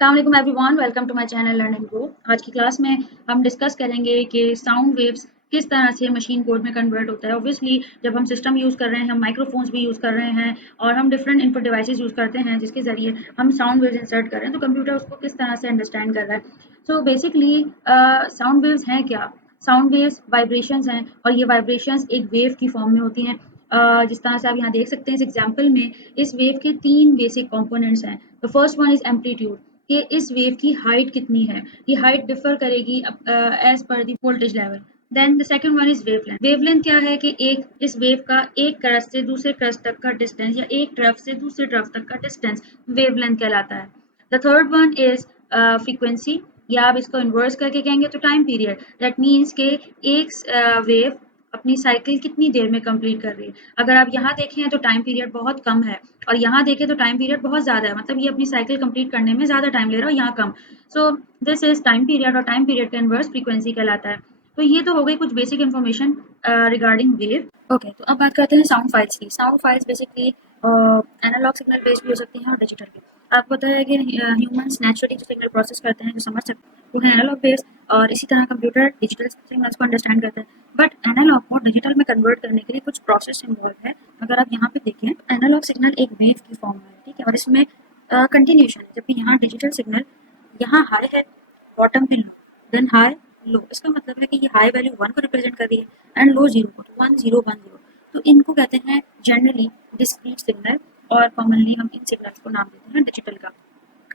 अस्सलाम everyone, welcome to my channel learn and grow. आज की क्लास में हम डिस्कस करेंगे कि साउंड वेव्स किस तरह से मशीन कोड में कन्वर्ट होता है। ऑब्वियसली जब हम सिस्टम यूज़ कर रहे हैं, हम माइक्रोफोन्स भी यूज़ कर रहे हैं और हम डिफरेंट इनपुट डिवाइसेस यूज़ करते हैं जिसके ज़रिए हम साउंड वेव्स इंसर्ट कर रहे हैं, तो कंप्यूटर उसको किस तरह से अंडरस्टैंड कर रहा है। सो बेसिकली साउंड वेव्स हैं क्या? साउंड वेव्स वाइब्रेशंस हैं और ये वाइब्रेशंस एक वेव की फॉर्म में होती हैं। जिस तरह से आप यहाँ देख सकते हैं इस एग्जाम्पल में, इस वेव के 3 बेसिक कंपोनेंट्स हैं। The first one is amplitude, कि इस वेव की हाइट कितनी है। ये हाइट डिफर करेगी as per the voltage level. Then the second one is wavelength. Wavelength क्या है कि एक इस वेव का एक क्रस्ट से दूसरे क्रस्ट तक का डिस्टेंस या एक तरफ से दूसरे तरफ तक का डिस्टेंस वेवलेंथ कहलाता है। The third one is frequency, या आप इसको इन्वर्स करके कहेंगे तो टाइम पीरियड। दैट मीन्स के एक वेव अपनी साइकिल कितनी देर में कंप्लीट कर रही है। अगर आप यहाँ देखें तो टाइम पीरियड बहुत कम है और यहाँ देखें तो टाइम पीरियड बहुत ज़्यादा है, मतलब ये अपनी साइकिल कंप्लीट करने में ज़्यादा टाइम ले रहा है और यहाँ कम। So this is time period और टाइम पीरियड का इन्वर्स फ्रीक्वेंसी कहलाता है। तो ये तो हो गई कुछ basic information regarding wave. Okay, तो अब बात करते हैं साउंड फाइल्स की। Sound files basically analogue signal based भी हो सकती हैं और डिजिटल भी। आपको पता है कि ह्यूमंस नेचुरली जो सिग्नल प्रोसेस करते हैं, जो समझ सकते हैं, वो है एनालॉग बेस्ड, और इसी तरह कंप्यूटर डिजिटल सिग्नल्स को अंडरस्टैंड करते हैं। बट एनालॉग को डिजिटल में कन्वर्ट करने के लिए कुछ प्रोसेस इन्वॉल्व है। अगर आप यहाँ पे देखें, एनालॉग सिग्नल एक वेव की फॉर्म में है, ठीक है, और इसमें कंटिन्यूशन है। जबकि यहाँ डिजिटल सिग्नल, यहाँ हाई है, बॉटम पे लो, देन हाई, लो। इसका मतलब है कि ये हाई वैल्यू 1 को रिप्रेजेंट कर रही है एंड लो 0 को, तो 1 0 1 0। तो इनको कहते हैं जनरली डिस्क्रीट सिग्नल, और कॉमनली हम इन सिग्नल्स को नाम देते हैं डिजिटल का।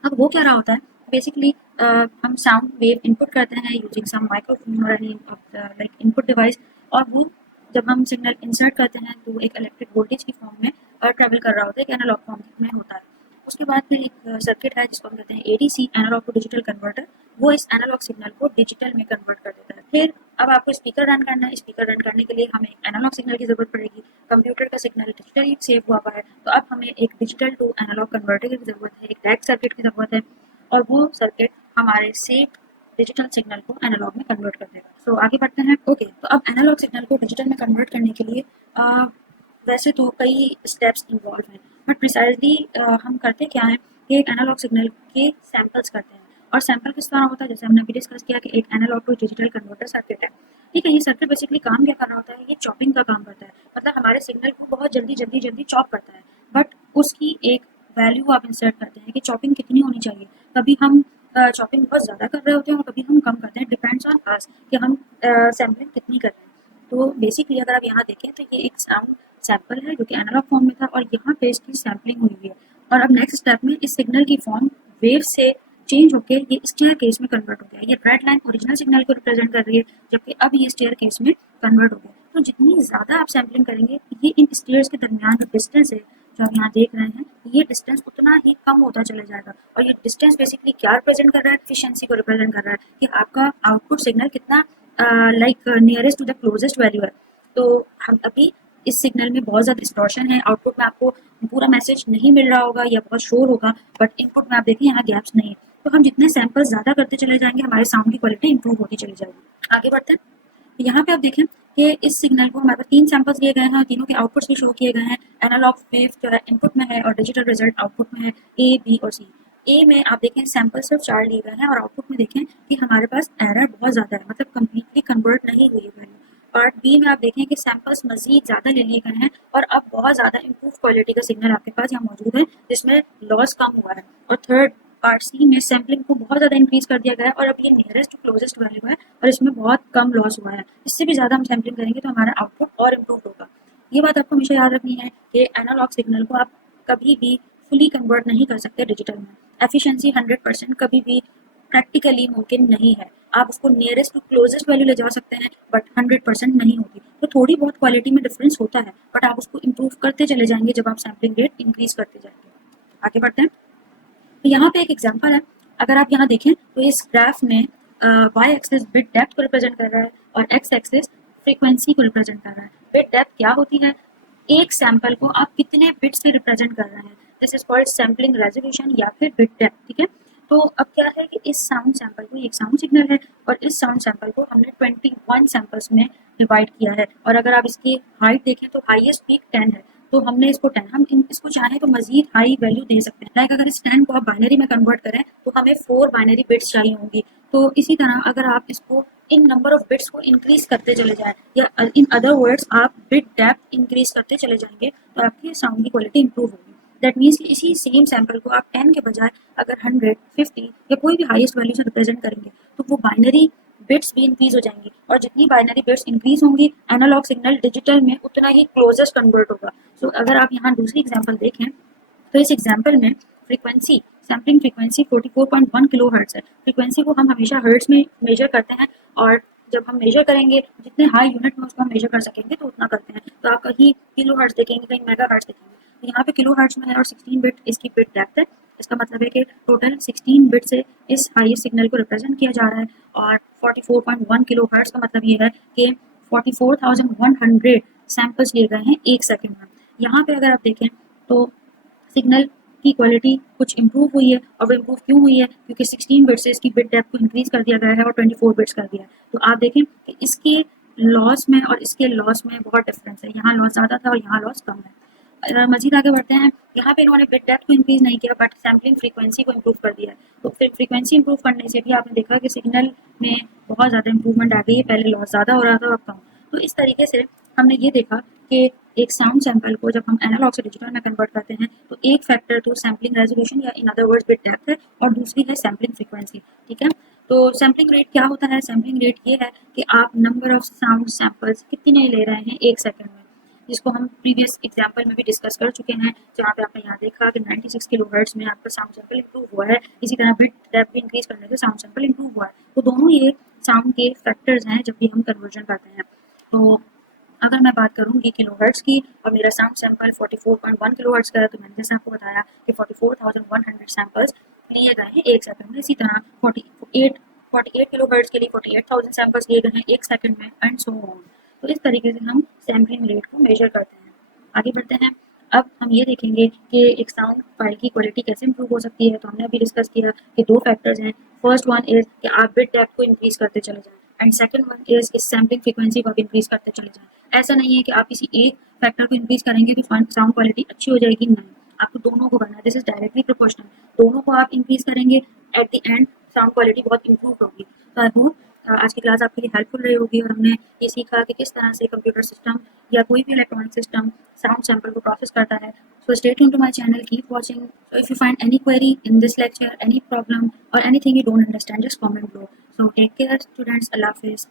अब वो क्या रहा होता है बेसिकली, हम साउंड वेव इनपुट करते हैं यूजिंग सम माइक्रोफोन और एनी लाइक इनपुट डिवाइस, और वो जब हम सिग्नल इंसर्ट करते हैं तो एक इलेक्ट्रिक वोल्टेज की फॉर्म में ट्रेवल कर रहा होता है, एक एनालॉग फॉर्म में होता है। उसके बाद में एक सर्किट है जिसको हम कहते हैं ADC, analog to digital converter. वो इस एनालॉग सिग्नल को डिजिटल में कन्वर्ट कर देता है। फिर अब आपको स्पीकर रन करना है। स्पीकर रन करने के लिए हमें एक एनालॉग सिग्नल की जरूरत पड़ेगी। कंप्यूटर का सिग्नल डिजिटली सेव हुआ हुआ है, तो अब हमें एक डिजिटल टू एनालॉग कन्वर्टर की जरूरत है, एक डैक सर्किट की जरूरत है, और वो सर्किट हमारे सेव डिजिटल सिग्नल को एनालॉग में कन्वर्ट कर देगा। सो आगे बढ़ते हैं। ओके, तो अब एनालॉग सिग्नल को डिजिटल में कन्वर्ट करने के लिए वैसे तो कई स्टेप्स इन्वॉल्व हैं, बट प्रिसाइजली हम करते क्या है कि एक एनालॉग सिग्नल के सैंपल्स करते हैं। और सैंपल किस तरह होता है, जैसे हमने अभी डिस्कस किया कि एक analog to digital converter circuit है, ठीक है। ये सर्किट बेसिकली काम क्या कर रहा होता है, ये चॉपिंग का काम करता है, मतलब हमारे सिग्नल को बहुत जल्दी जल्दी जल्दी चॉप करता है। बट उसकी एक वैल्यू आप इंसर्ट करते हैं कि चॉपिंग कितनी होनी चाहिए। कभी हम चॉपिंग बहुत ज़्यादा कर रहे होते हैं और कभी हम कम करते हैं, डिपेंड्स ऑन अस कि हम सैम्पलिंग कितनी कर रहे हैं। तो बेसिकली अगर आप यहाँ देखें तो ये एक साउंड सैंपल है जो कि एनालॉग फॉर्म में था, और यहाँ पे इसकी सैम्पलिंग हुई हुई है। और अब नेक्स्ट स्टेप में इस सिग्नल की फॉर्म वेव से चेंज होकर ये स्टेयर केस में कन्वर्ट हो गया। ये रेड लाइन ओरिजिनल सिग्नल को रिप्रेजेंट कर रही है, जबकि अब ये स्टेयर केस में कन्वर्ट हो गया। तो जितनी ज़्यादा आप सैम्पलिंग करेंगे, ये इन स्टेयर्स के दरमियान जो डिस्टेंस है जो हम यहाँ देख रहे हैं, ये डिस्टेंस उतना ही कम होता चला जाएगा। और ये डिस्टेंस बेसिकली क्या रिप्रेजेंट कर रहा है, एफिशिएंसी को रिप्रेजेंट कर रहा है कि आपका आउटपुट सिग्नल कितना like nearest to the closest value है। तो हम अभी इस सिग्नल में बहुत ज़्यादा डिस्टॉर्शन है, आउटपुट में आपको पूरा मैसेज नहीं मिल रहा होगा या बहुत शोर होगा, बट इनपुट में आप देखें यहाँ गैप्स नहीं है। तो हम जितने सैंपल्स ज़्यादा करते चले जाएंगे, हमारे साउंड की क्वालिटी इंप्रूव होती चली जाएगी। आगे बढ़ते हैं। यहाँ पे आप देखें कि इस सिग्नल को हमारे पास 3 सैंपल्स दिए गए हैं और तीनों के आउटपुट्स भी शो किए गए हैं। एनालॉग वेव जो है इनपुट में है और डिजिटल रिजल्ट आउटपुट में है, ए, बी और सी। ए में आप देखें सैंपल सिर्फ 4 लिए गए हैं और आउटपुट में देखें कि हमारे पास एरर बहुत ज़्यादा है, मतलब कंप्लीटली कन्वर्ट नहीं हुई है वैल्यू। पार्ट बी में आप देखें कि सैंपल्स मजीद ज़्यादा ले लिए गए हैं और अब बहुत ज़्यादा इम्प्रूव क्वालिटी का सिग्नल आपके पास यहाँ मौजूद है, जिसमें लॉस कम हुआ है। और थर्ड पार्ट सी में सैम्पलिंग को बहुत ज़्यादा इंक्रीज कर दिया गया है और अब ये नियरेस्ट टू क्लोजेस्ट वैल्यू है और इसमें बहुत कम लॉस हुआ है। इससे भी ज़्यादा हम सैम्पलिंग करेंगे तो हमारा आउटपुट और इम्प्रूव होगा। ये बात आपको हमेशा याद रखनी है कि एनालॉग सिग्नल को आप कभी भी फुली कन्वर्ट नहीं कर सकते डिजिटल में। एफिशिएंसी 100% कभी भी प्रैक्टिकली मुमकिन नहीं है। आप उसको नियरेस्ट टू क्लोजेस्ट वैल्यू ले जा सकते हैं, बट 100% नहीं होगी। तो थोड़ी बहुत क्वालिटी में डिफरेंस होता है, बट आप उसको इम्प्रूव करते चले जाएंगे जब आप सैम्पलिंग रेट इंक्रीज करते जाएंगे। आगे बढ़ते हैं। तो यहाँ पे एक एग्जांपल है। अगर आप यहाँ देखें तो इस ग्राफ में वाई एक्सिस बिट डेप्थ को रिप्रेजेंट कर रहा है और एक्स एक्सिस फ्रीक्वेंसी को रिप्रेजेंट कर रहा है। बिट डेप्थ क्या होती है, एक सैंपल को आप कितने बिट से रिप्रेजेंट कर रहे हैं, this is called sampling resolution या फिर बिट डेप्थ, ठीक है। तो अब क्या है कि इस साउंड सैंपल को, एक साउंड सिग्नल है और इस साउंड सैंपल को हमने 21 सैंपल्स में डिवाइड किया है। और अगर आप इसकी हाइट देखें तो हाईएस्ट पीक 10 है, तो हमने इसको 10, हम इसको चाहें तो मजीद हाई वैल्यू दे सकते हैं। लाइक अगर इस 10 को आप बाइनरी में कन्वर्ट करें तो हमें 4 बाइनरी बिट्स चाहिए होंगी। तो इसी तरह अगर आप इसको इन नंबर ऑफ बिट्स को इंक्रीज करते चले जाएं, या इन अदर वर्ड्स आप बिट डेप्थ इंक्रीज करते चले जाएंगे, तो आपकी साउंड की क्वालिटी इंप्रूव होगी। दैट मीन्स कि इसी सेम सैंपल को आप 10 के बजाय अगर 100, 50 या कोई भी हाईएस्ट वैल्यू से रिप्रेजेंट करेंगे तो वो बाइनरी बिट्स भी इंक्रीज हो जाएंगी, और जितनी बाइनरी बिट्स इंक्रीज होंगी एनालॉग सिग्नल डिजिटल में उतना ही क्लोजेस्ट कन्वर्ट होगा। सो अगर आप यहाँ दूसरी एग्जांपल देखें तो इस एग्जांपल में frequency, sampling frequency 44.1 kilo hertz है। फ्रीक्वेंसी को हम हमेशा हर्ट्ज में मेजर करते हैं, और जब हम मेजर करेंगे जितने हाई यूनिट में उसको हम मेजर कर सकेंगे तो उतना करते हैं। तो आप कहीं किलो हर्ट्ज देखेंगे, कहीं मेगा हर्ट्ज देखेंगे, तो यहाँ पे किलो हर्ट्ज में है और 16 बिट इसकी बिट डेप्थ है। इसका मतलब है कि टोटल 16 बिट से इस हाई सिग्नल को रिप्रेजेंट किया जा रहा है, और 44.1 किलो हर्ट्ज का मतलब ये है कि 44,100 सैंपल्स लिए गए हैं एक सेकंड में। यहाँ पे अगर आप देखें तो सिग्नल की क्वालिटी कुछ इंप्रूव हुई है, और वो इंप्रूव क्यों हुई है, क्योंकि 16 बिट से इसकी बिट डेप्थ को इंक्रीज कर दिया गया है और 24 बिट्स कर दिया है। तो आप देखें कि इसके लॉस में और इसके लॉस में बहुत डिफरेंस है, यहाँ लॉस ज़्यादा था और यहाँ लॉस कम है। मजीद आगे बढ़ते हैं, यहाँ पे इन्होंने बिट डेप्थ को इंक्रीज नहीं किया बट सैम्पलिंग फ्रीक्वेंसी को इंप्रूव कर दिया है। तो फिर फ्रीक्वेंसी इंप्रूव करने से भी आपने देखा कि सिग्नल में बहुत ज़्यादा इंप्रूवमेंट आ गई है, पहले लॉस ज़्यादा हो रहा था अब कम। तो इस तरीके से हमने ये देखा कि एक साउंड सैंपल को जब हम एनालॉग से डिजिटल में कन्वर्ट करते हैं तो एक फैक्टर तो सैम्पलिंग रेजोल्यूशन या in other words bit depth है, और दूसरी है सैम्पलिंग फ्रीक्वेंसी। ठीक है, तो सैम्पलिंग रेट क्या होता है? सैम्पलिंग रेट ये है कि आप नंबर ऑफ साउंड सैंपल्स कितने ले रहे हैं एक सेकंड में, जिसको हम प्रीवियस एग्जाम्पल में भी डिस्कस कर चुके हैं, जहाँ पे आपने यहाँ देखा कि 96 किलो हर्ट्ज में आपका साउंड सैंपल इंप्रूव हुआ है। इसी तरह बिट डेप्थ भी इंक्रीज करने से साउंड सैंपल इंप्रूव हुआ है। तो दोनों ये साउंड के फैक्टर्स हैं जब भी हम कन्वर्जन करते हैं। तो अगर मैं बात करूँगी किलो हर्ट्ज की और मेरा साउंड सैंपल 44.1 किलो हर्ट्ज का है, तो मैंने जैसे आपको बताया कि 44,100 सैंपल्स लिए गए हैं एक सेकंड में। इसी तरह 48 किलो हर्ट्ज के लिए 48,000 सैंपल्स लिए गए हैं एक सेकंड में, एंड सो ऑन। तो इस तरीके से हम सैम्पलिंग रेट को मेजर करते हैं। आगे बढ़ते हैं, अब हम ये देखेंगे कि एक साउंड फाइल की क्वालिटी कैसे इंप्रूव हो सकती है। तो हमने अभी डिस्कस किया कि दो फैक्टर्स हैं। फर्स्ट वन इज कि आप बिट डेप्थ को इंक्रीज करते चले जाएं, एंड सेकंड वन इज इस सैम्पलिंग फ्रीक्वेंसी को आप इंक्रीज करते चले जाएं। ऐसा नहीं है कि आप किसी एक फैक्टर को इंक्रीज करेंगे तो साउंड क्वालिटी अच्छी हो जाएगी, नहीं, आपको दोनों को करना है। दिस इज डायरेक्टली प्रोपोर्शनल, दोनों को आप इंक्रीज करेंगे, at the end sound quality बहुत इंप्रूव होगी। तो आई होप आज की क्लास आपके लिए हेल्पफुल रही होगी, और हमने ये सीखा कि किस तरह से कंप्यूटर सिस्टम या कोई भी इलेक्ट्रॉनिक सिस्टम साउंड सैंपल को प्रोसेस करता है। So stay tuned to my channel, keep watching. So if you find any query in this lecture, any problem or anything you don't understand, just comment below. So take care students, Allah Hafiz.